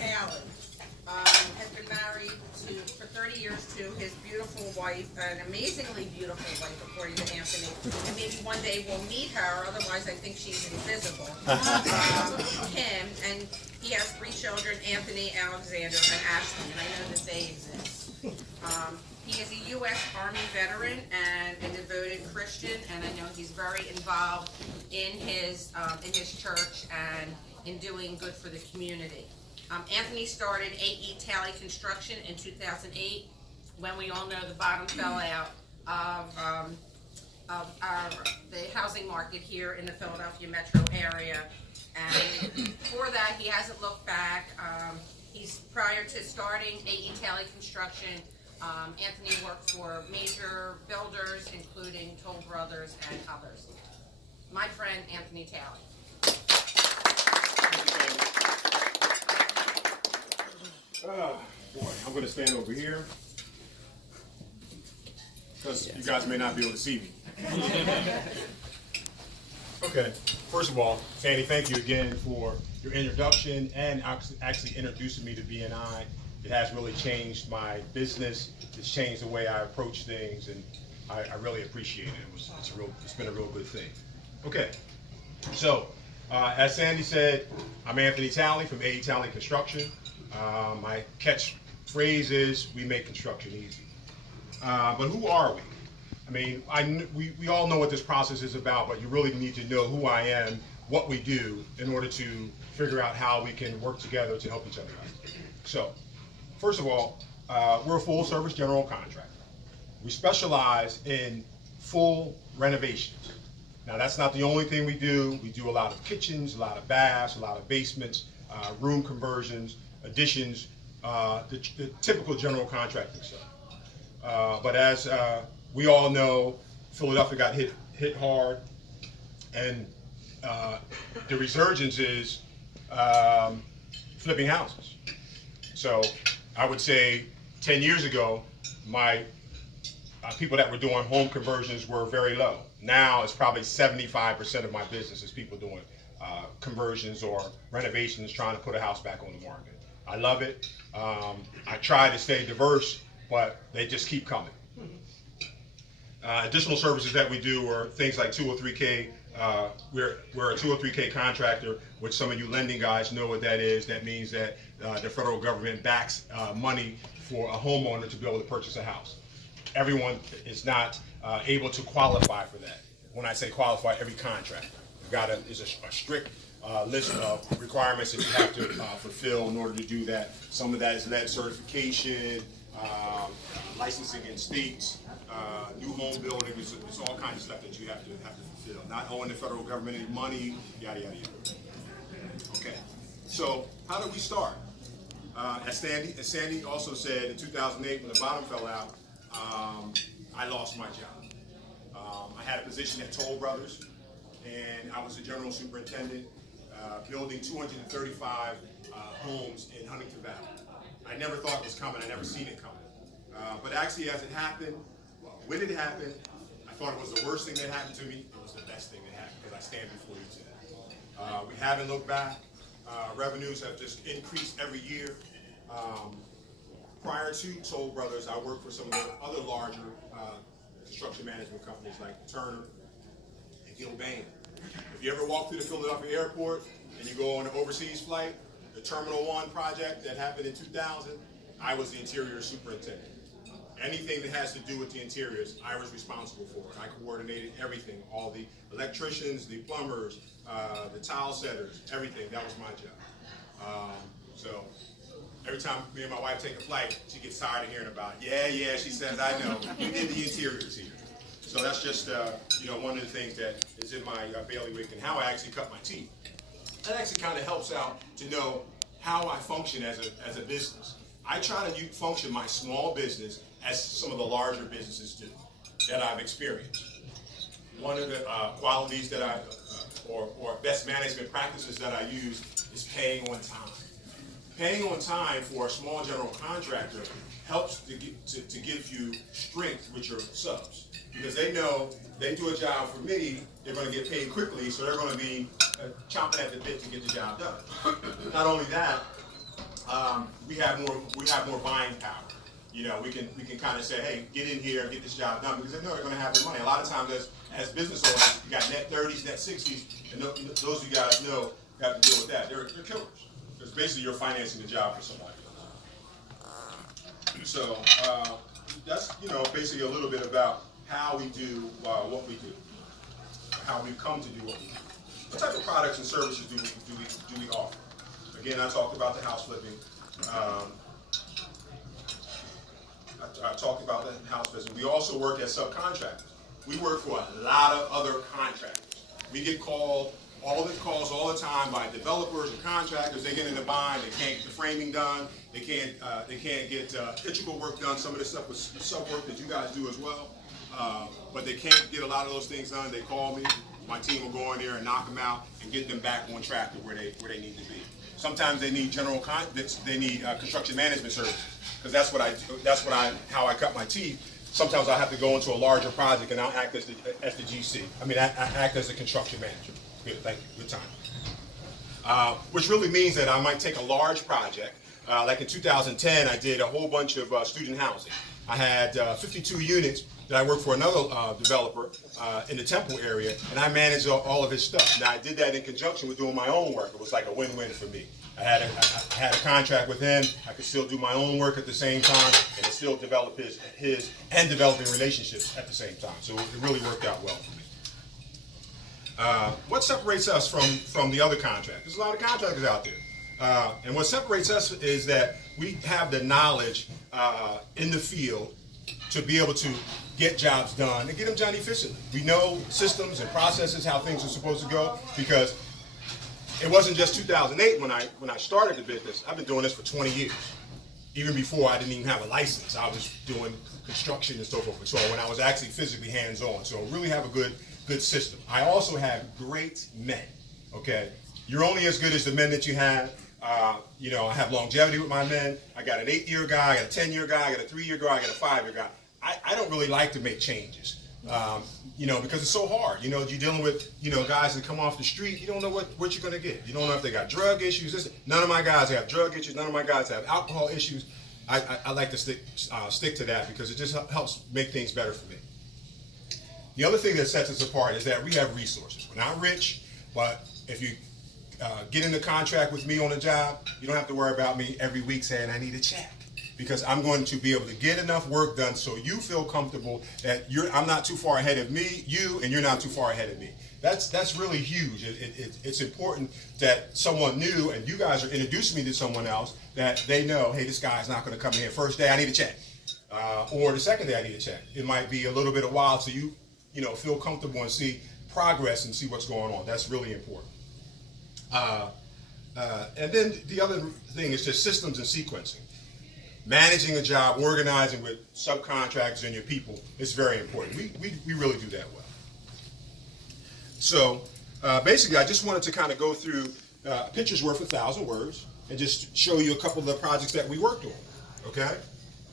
Alan has been married for 30 years to his beautiful wife, an amazingly beautiful wife, according to Anthony. And maybe one day we'll meet her, otherwise I think she's invisible. Kim, and he has 3 children, Anthony, Alexander, and Ashley, and I know that they exist. He is a U.S. Army veteran and a devoted Christian, and I know he's very involved in his church and in doing good for the community. Anthony started AETalley Construction in 2008, when we all know the bottom fell out of the housing market here in the Philadelphia metro area. And for that, he hasn't looked back. Prior to starting AETalley Construction, Anthony worked for major builders, including Toll Brothers and others. My friend, Anthony Talley. Boy, I'm going to stand over here because you guys may not be able to see me. Okay, first of all, Sandy, thank you again for your introduction and actually introducing me to BNI. It has really changed my business. It's changed the way I approach things, and I really appreciate it. It's been a real good thing. Okay, so as Sandy said, I'm Anthony Talley from AETalley Construction. My catchphrase is, we make construction easy. But who are we? I mean, we all know what this process is about, but you really need to know who I am, what we do, in order to figure out how we can work together to help each other out. So, first of all, we're a full-service general contractor. We specialize in full renovations. Now, that's not the only thing we do. We do a lot of kitchens, a lot of baths, a lot of basements, room conversions, additions, the typical general contracting stuff. But as we all know, Philadelphia got hit hard, and the resurgence is flipping houses. So I would say 10 years ago, my people that were doing home conversions were very low. Now it's probably 75% of my business is people doing conversions or renovations, trying to put a house back on the market. I love it. I try to stay diverse, but they just keep coming. Additional services that we do are things like 203K. We're a 203K contractor, which some of you lending guys know what that is. That means that the federal government backs money for a homeowner to be able to purchase a house. Everyone is not able to qualify for that. When I say qualify, every contractor. Is a strict list of requirements that you have to fulfill in order to do that. Some of that is lead certification, licensing in states, new home building. It's all kinds of stuff that you have to fulfill. Not owing the federal government any money, yada yada yada. Okay, so how did we start? As Sandy also said, in 2008, when the bottom fell out, I lost my job. I had a position at Toll Brothers, and I was the general superintendent, building 235 homes in Huntington Valley. I never thought it was coming. I never seen it coming. But actually, as it happened, when it happened, I thought it was the worst thing that happened to me. It was the best thing that happened, because I stand before you today. We haven't looked back. Revenues have just increased every year. Prior to Toll Brothers, I worked for some of the other larger construction management companies like Turner and Gilbane. If you ever walk through the Philadelphia airport and you go on an overseas flight, the Terminal 1 project that happened in 2000, I was the interior superintendent. Anything that has to do with the interiors, I was responsible for it. I coordinated everything, all the electricians, the plumbers, the tile setters, everything. That was my job. So every time me and my wife take a flight, she gets tired of hearing about it. Yeah, she says, I know. We did the interiors here. So that's just one of the things that is in my bailiwick, and how I actually cut my teeth. That actually kind of helps out to know how I function as a business. I try to function my small business as some of the larger businesses do that I've experienced. One of the qualities that or best management practices that I use is paying on time. Paying on time for a small general contractor helps to give you strength with your subs, because they know they do a job for me, they're going to get paid quickly, so they're going to be chomping at the bit to get the job done. Not only that, we have more buying power. You know, we can kind of say, hey, get in here and get this job done, because they know they're going to have their money. A lot of times, as business owners, you got net 30s, net 60s, and those of you guys know have to deal with that. They're killers. Because basically, you're financing the job for somebody else. So that's basically a little bit about how we do what we do, how we've come to do what we do. What type of products and services do we offer? Again, I talked about the house flipping. I talked about that in house business. We also work as subcontractors. We work for a lot of other contractors. We get calls all the time by developers and contractors. They get in a bind. They can't get the framing done. They can't get integral work done. Some of the stuff with sub work that you guys do as well. But they can't get a lot of those things done. They call me. My team will go in there and knock them out and get them back on track to where they need to be. Sometimes they need construction management services, because how I cut my teeth. Sometimes I have to go into a larger project and I'll act as the GC. I act as the construction manager. Good, thank you. Good time. Which really means that I might take a large project. Like in 2010, I did a whole bunch of student housing. I had 52 units that I worked for another developer in the Temple area, and I managed all of his stuff. Now, I did that in conjunction with doing my own work. It was like a win-win for me. I had a contract with him. I could still do my own work at the same time, and still develop his and developing relationships at the same time. So it really worked out well for me. What separates us from the other contractors? There's a lot of contractors out there. And what separates us is that we have the knowledge in the field to be able to get jobs done and get them done efficiently. We know systems and processes, how things are supposed to go, because it wasn't just 2008 when I started the business. I've been doing this for 20 years. Even before I didn't even have a license, I was doing construction and so forth. So when I was actually physically hands-on, so really have a good system. I also have great men. Okay, you're only as good as the men that you have. I have longevity with my men. I got an 8-year guy, I got a 10-year guy, I got a 3-year guy, I got a 5-year guy. I don't really like to make changes, because it's so hard. You're dealing with, guys that come off the street. You don't know what you're going to get. You don't know if they got drug issues. None of my guys have drug issues. None of my guys have alcohol issues. I like to stick to that because it just helps make things better for me. The other thing that sets us apart is that we have resources. We're not rich, but if you get in the contract with me on a job, you don't have to worry about me every week saying I need a check. Because I'm going to be able to get enough work done so you feel comfortable that I'm not too far ahead of you, and you're not too far ahead of me. That's really huge. It's important that someone new, and you guys are introducing me to someone else, that they know, hey, this guy's not going to come in here first day, I need a check. Or the second day, I need a check. It might be a little bit of while, so you feel comfortable and see progress and see what's going on. That's really important. And then the other thing is just systems and sequencing. Managing a job, organizing with subcontractors and your people is very important. We really do that well. So basically, I just wanted to kind of go through a picture's worth 1,000 words and just show you a couple of the projects that we worked on. Okay?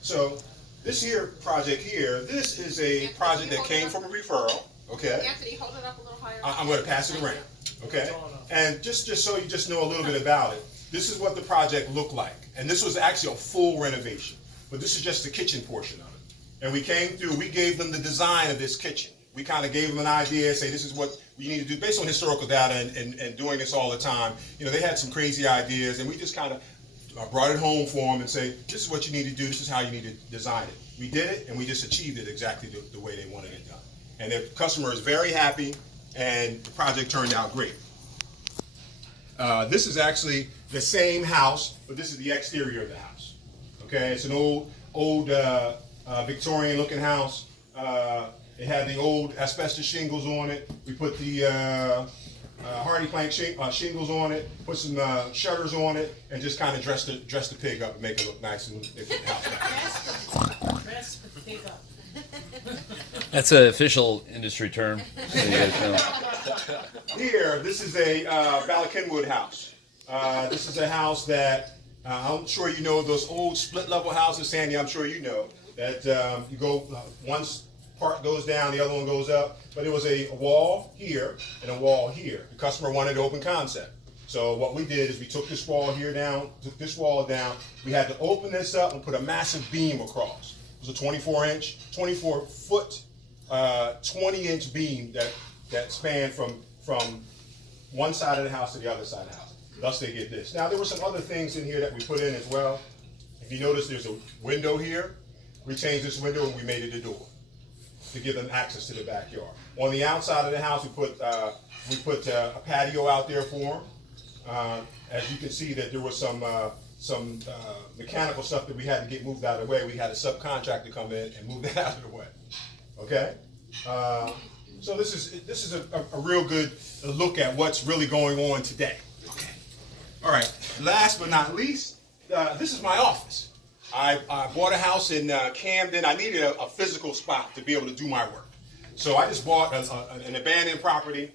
So this here project here, this is a project that came from a referral. Okay? Anthony, hold it up a little higher. I'm going to pass it around. Okay? And just so you just know a little bit about it, this is what the project looked like. And this was actually a full renovation. But this is just the kitchen portion of it. And we came through, we gave them the design of this kitchen. We kind of gave them an idea, say this is what we need to do based on historical data and doing this all the time. They had some crazy ideas, and we just kind of brought it home for them and say, this is what you need to do, this is how you need to design it. We did it, and we just achieved it exactly the way they wanted it done. And the customer is very happy, and the project turned out great. This is actually the same house, but this is the exterior of the house. Okay, it's an old Victorian-looking house. It had the old asbestos shingles on it. We put the hardy plank shingles on it, put some shutters on it, and just kind of dress the pig up and make it look nice and the house. Dress the pig up. That's an official industry term. So you guys know. Here, this is a Balakinwood house. This is a house that I'm sure you know those old split-level houses, Sandy. I'm sure you know that you go one part goes down, the other one goes up. But it was a wall here and a wall here. The customer wanted open concept, So what we did is we took this wall here down, took this wall down. We had to open this up and put a massive beam across. It was a 24 foot, 20-inch beam that spanned from one side of the house to the other side of the house. Thus they get this. Now there were some other things in here that we put in as well. If you notice, there's a window here. We changed this window and we made it a door to give them access to the backyard. On the outside of the house, we put a patio out there for them. As you can see, that there was some mechanical stuff that we had to get moved out of the way. We had a subcontractor come in and move that out of the way. Okay. So this is a real good look at what's really going on today. Okay. All right. Last but not least, this is my office. I bought a house in Camden. I needed a physical spot to be able to do my work. So I just bought an abandoned property.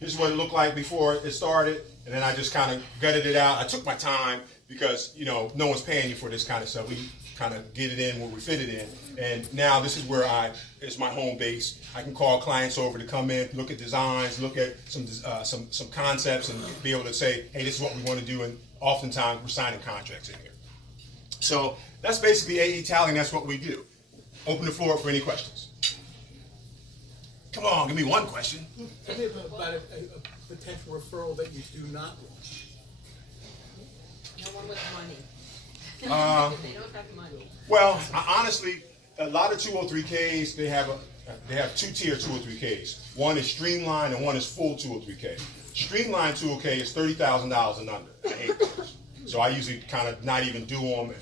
This is what it looked like before it started, and then I just kind of gutted it out. I took my time because, you know, no one's paying you for this kind of stuff. We kind of get it in where we fit it in. And now this is where it's my home base. I can call clients over to come in, look at designs, look at some concepts, and be able to say, hey, this is what we want to do. And oftentimes we're signing contracts in here. So that's basically AETalley, and that's what we do. Open the floor for any questions. Come on, give me one question. Tell me about a potential referral that you do not want. No one with money. They don't have money. Well, honestly, a lot of 203Ks, they have two-tier 203Ks. One is streamlined and one is full 203K. Streamlined 203K is $30,000 and under. I hate those. So I usually kind of not even do them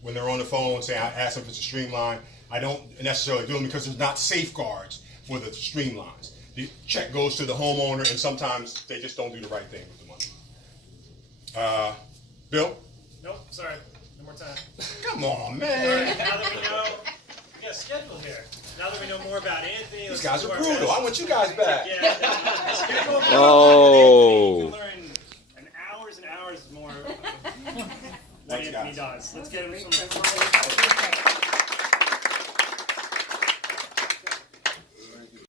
when they're on the phone, say I ask them if it's a streamline. I don't necessarily do them because there's not safeguards for the streamlines. The check goes to the homeowner, and sometimes they just don't do the right thing with the money. Bill? Nope, sorry. No more time. Come on, All man. right, now that we know, we got a schedule here. Now that we know more about Anthony, These guys are brutal. I want you guys back. Yeah, schedule. Oh. You can learn hours and hours more of what Anthony does. Let's get him some.